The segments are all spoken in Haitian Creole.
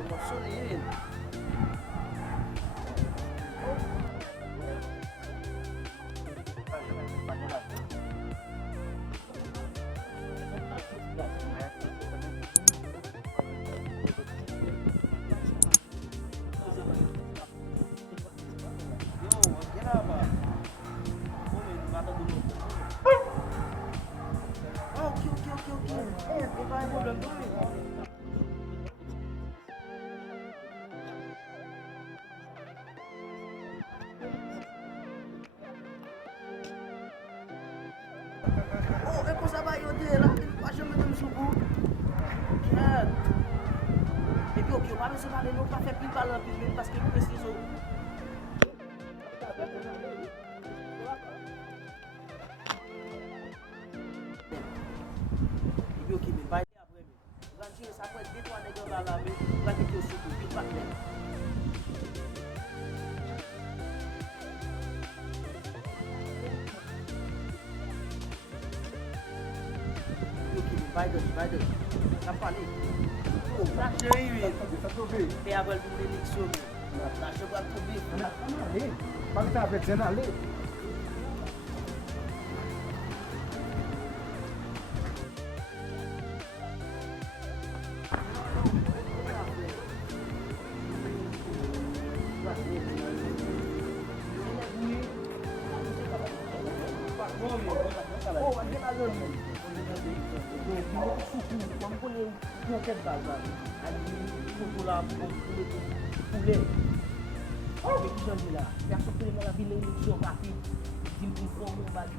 somos solidos. Oh, é coisa vai eu dele, a gente não subo. E puis, ok, pas besoin d'aller non pas faire plus balle parce que nous précisons. Et puis, ok, mais va après, mais. Vous allez tirer ça après, deux, trois nègres là, mais vous allez mettre au sous, puis pas clair. Vai dando. Tá falando. Pô, tá cheio, velho. Tem a bola do Lenixo, velho. Tá jogando pro bico. Ali, para que tá pensando ali? Oh, aqui na zona. Kamu boleh bukan bagan, ada pukulan pulih. Begitu saja. Yang seperti malah bila ini kaki, jimpi formu bagi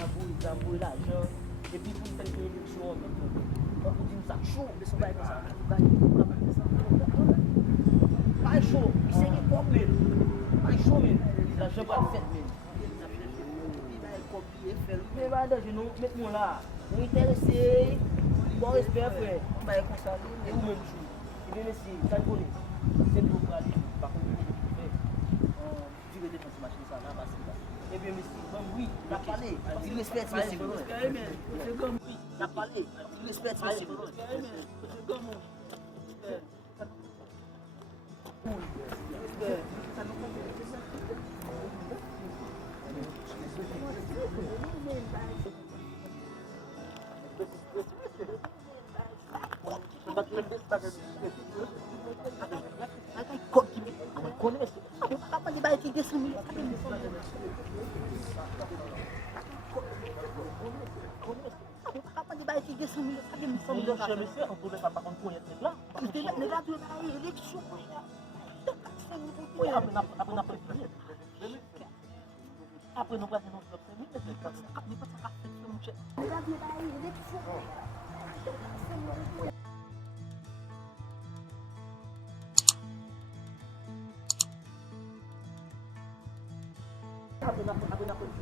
nabui lah. Jadi pun tadi ini show tu. Aku jimsak show besok baik besok bagi. Baik show, bisa ni problem. Baik show ni, dah sebab set ni. Mais voilà, je nous mets mon là. Nous intéressés, bon respect frère. Bah comme ça, et vous même jour. Et bien ici, ça connaît. C'est pour aller par contre je vais défendre cette machine ça là parce que et bien ici, bon oui, la parler. Il respecte merci beaucoup. C'est comme oui, la parler. Il respecte merci beaucoup. C'est comme apa dibayar 300 miliar? Apa dibayar 300 miliar? Sabi mo sa mga kasi ang tulad sa takon ko yan nila. Hindi na nilado na ay eleksyon ko yan. Apa na president? Apa no pwede nung club sa mga nagkakasakap di pa sa kapit yung siya. Nilado na ay eleksyon ko yan. Aku nak pergi.